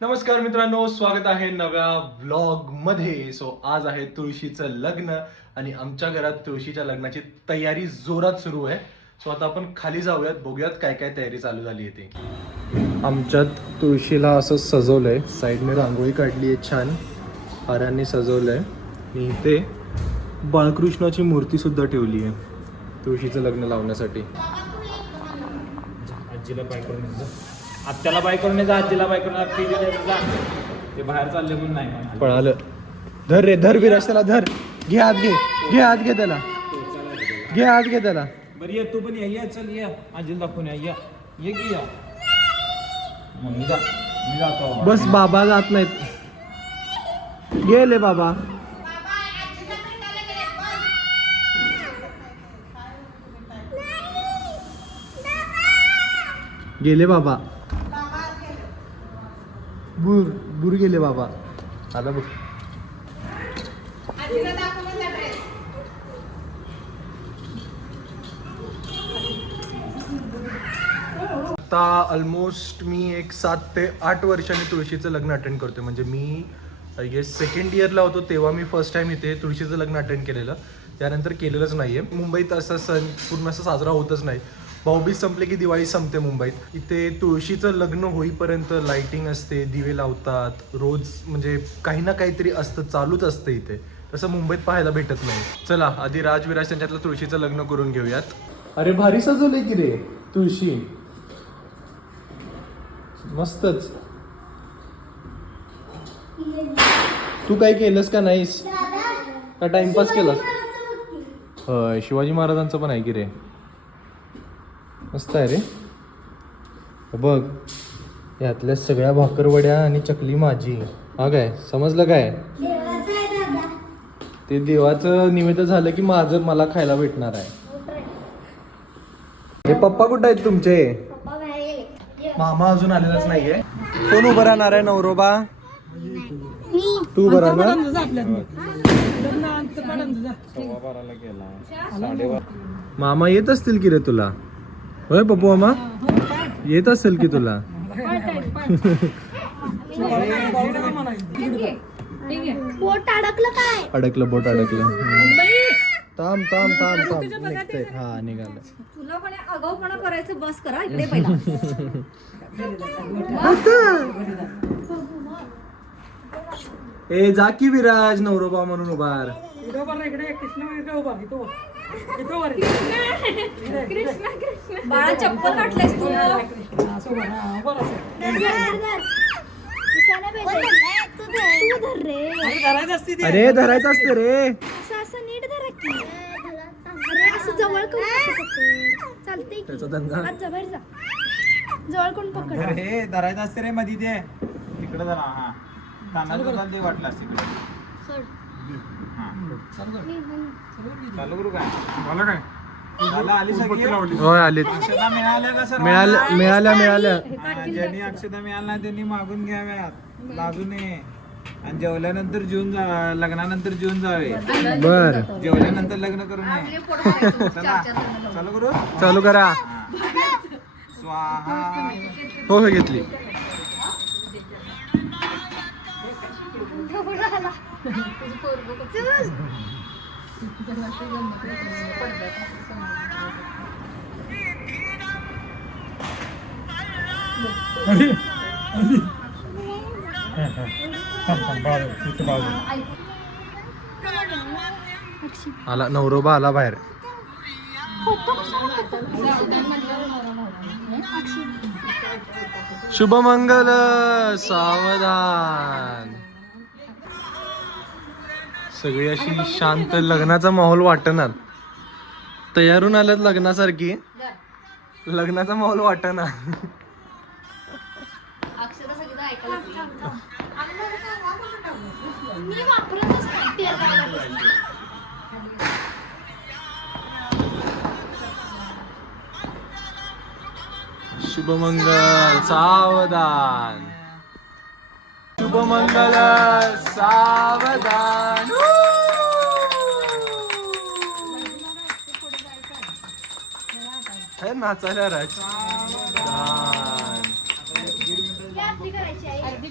नमस्कार मित्रांनो, स्वागत आहे नव्या व्लॉग मध्ये. सो आज आहे तुळशीचं लग्न आणि आमच्या घरात तुळशीच्या लग्नाची तयारी जोरात सुरू आहे. सो आता आपण खाली जाऊयात, बघूयात काय काय तयारी चालू झाली आहे ती. आमच्यात तुळशीला असं सजवलंय, साईडने रांगोळी काढली आहे, छान हारांनी सजवलंय आणि इथे बाळकृष्णाची मूर्ती सुद्धा ठेवली आहे तुळशीचं लग्न लावण्यासाठी. आजीला बाय करून जा, आत्याला बाय करून जा, आजीला बाय करून जा. ते बाहेर चालले म्हणून नाही पळालं. धर रे, धर विराज त्याला, धर. घे आत, घे आत, घे त्याला, घे आत, घे त्याला. बरं ये तू पण ये, चल ये आजीला दाखवून ये की या. मी जातो. बस बाबा जात नाहीत, गेले बाबा. गेले बाबा, बुर गेले बाबा. आता बघ, आता ऑलमोस्ट मी एक 7 ते 8 वर्षांनी तुळशीचं लग्न अटेंड करतोय. म्हणजे मी सेकंड इयरला होतो तेव्हा मी फर्स्ट टाइम इथे तुळशीचं लग्न अटेंड केलेलं. त्यानंतर केलेलंच नाहीये. मुंबईत असा सण पूर्ण असं साजरा होतच नाही. भाऊबीज संपले की दिवाळी संपते मुंबईत. इथे तुळशीचं लग्न होईपर्यंत लाइटिंग असते, दिवे लावतात, रोज म्हणजे काही ना काहीतरी असतं, चालूच असतं इथे. तसं मुंबईत पाहायला भेटत नाही. चला आधी राजविराज त्यांच्यातलं तुळशीचं लग्न करून घेऊयात. अरे भारी सजवलंय की रे तुळशी, मस्तच. तू काय केलंस का नाहीस, का टाइमपास केलास? होय, शिवाजी महाराजांचं पण आहे की रे, मस्त आहे रे. बघ, यातल्या सगळ्या भाकरवड्या आणि चकली माझी. हा काय समजलं काय? ते देवाचं निमित्त झालं की मला खायला भेटणार आहे. हे पप्पा कुठे आहेत तुमचे? मामा अजून आलेलाच नाहीये. कोण उभं राहणार आहे नवरोबा? तू उभं राहणार? मामा येत असतील की रे तुला? होय पप्पू मामा येत असेल की तुला? बोट अडकलं काय? अडकलं, बोट अडकलं. थांब निघतंय. हा निघालं. तुला पण आगाऊपणा करायचं बस करा इकडे पहिला. ए जा की विराज, नवरोबा म्हणून उभार. बाळा चप्पल काढलायस तू. अरे धरायचं असते रे. असं नीट धरा की. अरे असं जवळ कोण चालतंय त्याचा धंदा. बाहेर जा, जवळ कोण पकड. हे धरायचं असते रे मधी, ते तिकडे जरा. हा तांदूळ ते वाटलं असते तिकडे. चालू करू काय? मला काय आली सगळी? होय आले. अक्षता मिळाल्या का सर? मिळाल्या. ज्यांनी अक्षता मिळाल्या नाही त्यांनी मागून घ्याव्यात, लाजू नये. आणि जेवल्यानंतर लग्नानंतर जेवून जावे. बर, जेवल्यानंतर लग्न करू नये. चला चालू करू. चालू करा. स्वाहा. हो घेतली. आला नवरोबा, आला बाहेर. शुभमंगल सावधान. सगळी अशी शांत, लग्नाचा माहोल वाटणार. तयारून आल्यात लग्नासारखी, लग्नाचा माहोल वाटणार. शुभमंगल सावधान, शुभमंगल सावधान. नाचायला राज.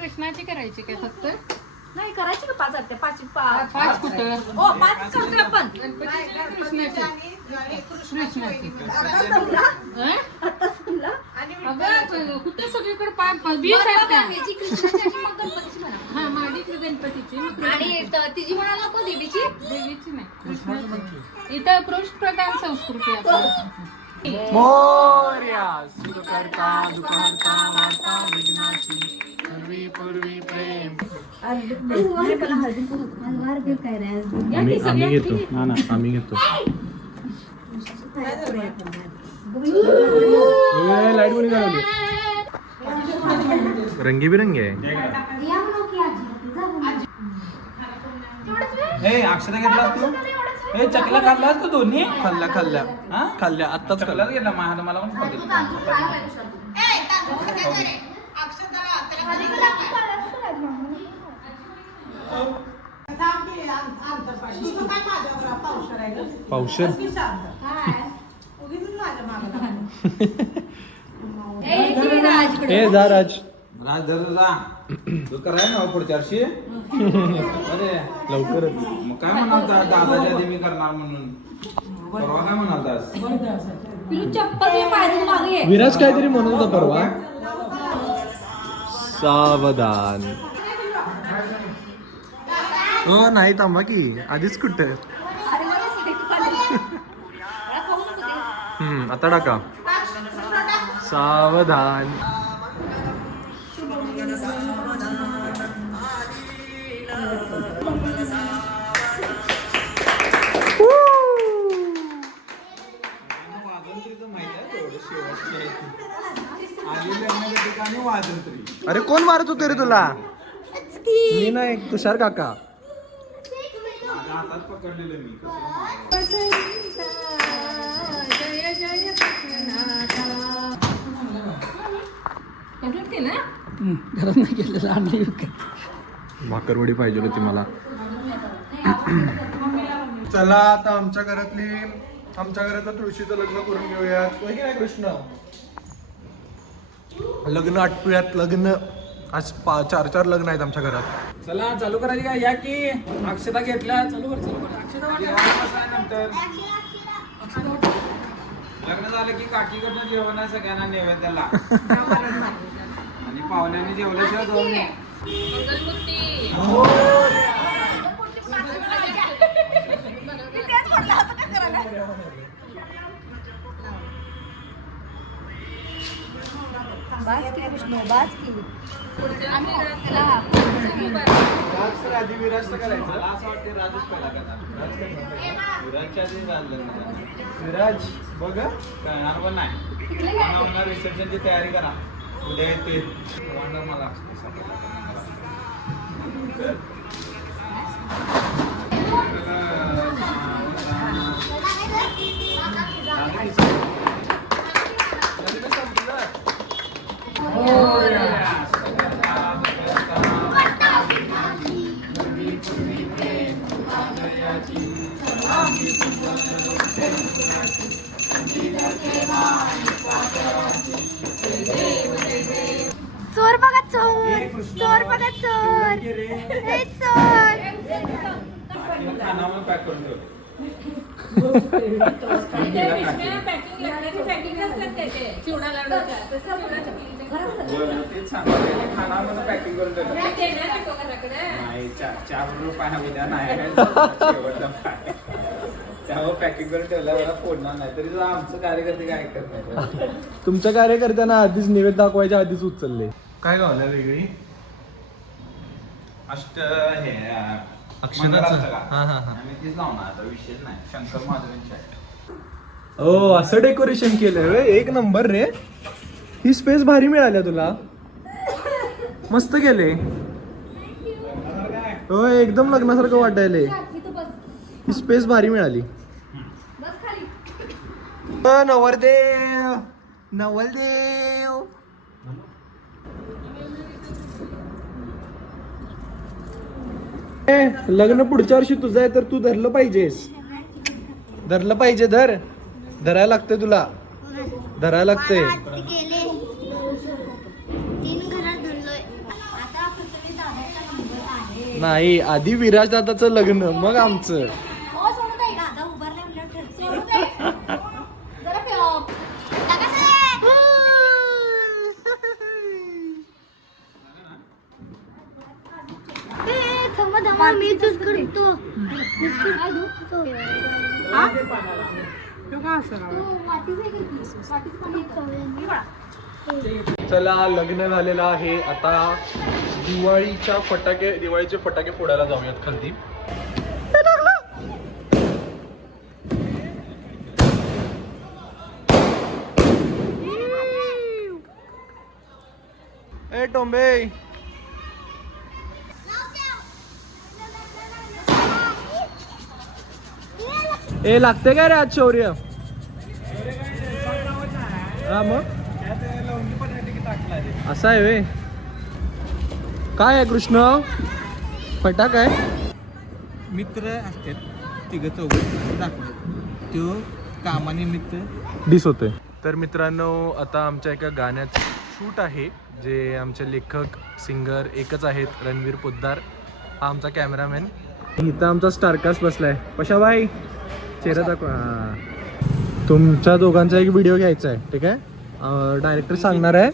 कृष्णाची करायची काय फक्त नाही करायची का 5 आरत्या 5 5 कुठं ओ 5 करतोय आपण कृष्णाची हं? आता समजा अगं कुठे सगळीकडे 20 आरत्या याची कृष्णाची आणि मग गणपतीची म्हणा हा माडी गणपतीची आणि तिची म्हणाला नको देवीची देवीची नाही कृष्णाची इथं कृष्ण प्रधान संस्कृती आहे आपली मोरया सुखकर्ता दुःखहर्ता वार्ता विघ्नाची पूर्वी पूर्वी प्रेम आम्ही घेतो आम्ही घेतो लाईट कोणी घालवली रंगीबिरंगी आहे हे अक्षता घेतलास तू हे चकला खाल्लास तू दोन्ही खाल्ल्या खाल्ल्या हा खाल्ल्या आत्ताच चकलाच घेतला मला पण खाऊ दे. पावशेर ए जा राज राज धर जा तू कराय ना पुढच्या वर्षी अरे लवकरच मग काय म्हणाल दादाच्या आधी मी करणार म्हणून परवा काय म्हणाल चप्पल विराज काहीतरी म्हणत होता परवा सावधान हो नाही थांबा की आधीच कुठं आता टाका सावधान अरे कोण मारत होते रे तुला मी नाही तुषार काका हातात पकडलेलं मी भाकरवडी पाहिजे होती मला चला आता आमच्या घरातलं तुळशीचं लग्न करून घेऊयात होय की नाही कृष्ण लग्न आटपूयात लग्न आज 4 लग्न आहेत आमच्या घरात चला चालू करायची का या की अक्षता घेतल्या चालू कर अक्षता नंतर लग्न झालं की काकीकडनं जेवण आहे सगळ्यांना नैवेद्याला आणि पाहुण्यांनी जेवल्याशिवाय जाऊ नये आधी विराजचं करायचं मला असं वाटतं राजच पहिला करणार विराजच्या आधी राज लग्न विराज बघ करणार पण नाही रिसेप्शनची तयारी करा उद्या येते मला चोर बघा चोर चोर बघा चोर हे चोर खानावर पॅक करून ठेवलं तेच सांगा खानावर पॅकिंग करून ठेवलं नाही 4 रुपये उद्या नाही त्यावर पॅकिंग करून ठेवलं मला फोडणार नाही तरी आमचं कार्यकर्ते काय ऐकत नाही तुमच्या कार्यकर्त्यांना आधीच निवेद दाखवायच्या आधीच उचलले काय गावल्या वेगळी हे आम्ही तीच लावणार आता विषयच नाही शंकर महादेवांच्या ओ असं डेकोरेशन केलंय रे एक नंबर रे ही स्पेस भारी मिळाल्या तुला मस्त केले हो एकदम लग्नासारखं वाटायले ही स्पेस भारी मिळाली नवरदेव नवरदेव लग्न पुढच्या वर्षी तुझं आहे तर तू धरलं पाहिजेस धरलं पाहिजे धरायला लागतंय तुला धरायला लागतंय गेले 3 घरात धरलोय आता नाही आधी विराज दादाचं लग्न मग आमचं. मी चूज करतो. चला लग्न झालेलं आहे. आता दिवाळीचे फटाके फोडायला जाऊयात खालती. ए टोंबे ए लागते काय रे आज शौर्य? हा मग असं आहे वे. काय आहे कृष्ण? फटाक आहे. मित्र असतात तिघ चौघ दाखवतात तो कामानिमित्त दिस होते. तर मित्रांनो आता आमच्या एका गाण्याचं शूट आहे जे आमचे लेखक सिंगर एकच आहेत रणवीर पोद्दार. हा आमचा कॅमेरामॅन. इथं आमचा स्टारकास्ट बसलाय. पशाबाई चेहरा दाखवा. हां तुमच्या दोघांचा एक व्हिडिओ घ्यायचा आहे ठीक आहे. डायरेक्टर सांगणार आहे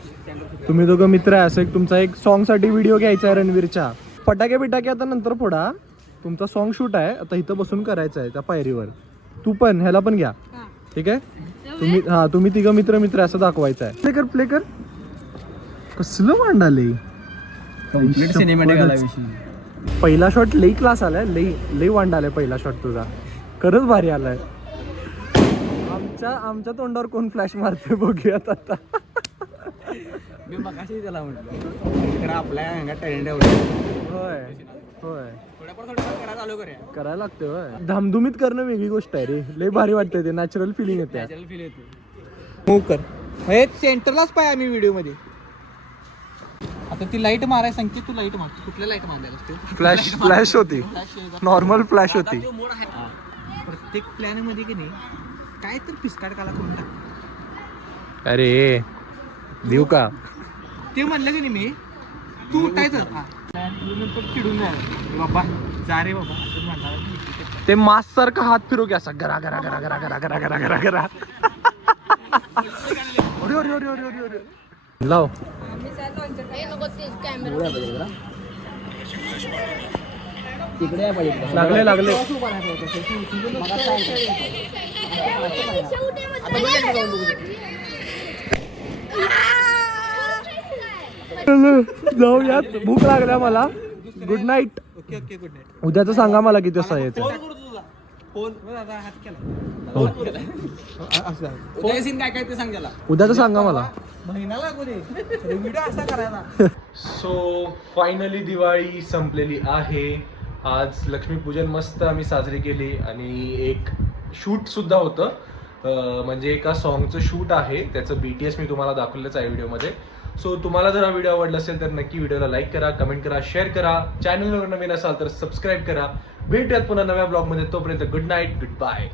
तुम्ही दोघं मित्र आहे असं एक तुमचा एक सॉन्गसाठी व्हिडिओ घ्यायचा आहे रणवीरच्या. फटाके बिटाके आता नंतर फोडा. तुमचा सॉन्ग शूट आहे आता इथं बसून करायचं आहे त्या पायरीवर. तू पण ह्याला पण घ्या ठीक आहे. तुम्ही तिघं मित्र असं दाखवायचं आहे. प्ले कर. कसलं मांडाले पहिला शॉट लई क्लास आलाय. लई वांड आलाय पहिला शॉट तुझा. खरंच भारी आलाय. आमच्या तोंडावर कोण फ्लॅश मारते बघूयात आता. मी मगाशी त्याला म्हटलं तर आपल्या अंगात टॅलेंट एवढं. होय होय थोडंफार करायला चालू करूया. करायला लागते होय. धामधुमीत करणं वेगळी गोष्ट आहे रे. लई भारी वाटते ते. नॅचरल फिलिंग येते. नॅचरल फील येते. मूव कर. हे सेंटरलाच पाय आम्ही व्हिडिओ मध्ये. आता ती लाईट मारायला सांगते तू. लाईट मारतो. कुठल्या लाईट मारायला फ्लॅश होती. नॉर्मल फ्लॅश होती. प्रत्येक प्लॅन मध्ये की नाही काय तर पिस्काट काला करून टाक. अरे देऊ का? ते म्हणलं की नाही मी तू उठायचं नंतर चिडून जायला बाबा जा रे बाबा असं म्हणणार. ते मास सारखा हात फिरू की असा गरा गरा गरा गरा गरा गरा गरा गरा गरा. अरे अरे अरे अरे अरे अरे लाव. लागले लागले. जाऊयात. भूक लागल्या मला. Good night. Okay okay good night. उद्याचं सांगा मला किती वाजता यायचं. फोन दादा हात केला. हो. उद्या सीन काय काय ते सांग त्याला. उद्याचं सांगा मला. महिना लागू दे व्हिडिओ असा करायला. सो फायनली दिवाळी संपलेली आहे. आज लक्ष्मीपूजन मस्त आम्ही साजरी केली आणि एक शूट सुद्धा होतं. म्हणजे एका सॉन्गचं शूट आहे त्याचं BTS मी तुम्हाला दाखवलंच आहे व्हिडिओमध्ये. सो तुम्हाला जर हा व्हिडिओ आवडला असेल तर नक्की व्हिडिओला लाईक करा, कमेंट करा, शेअर करा. चॅनलवर नवीन असाल तर सबस्क्राईब करा. भेटूयात पुन्हा नव्या ब्लॉगमध्ये. तोपर्यंत गुड नाईट, गुड बाय.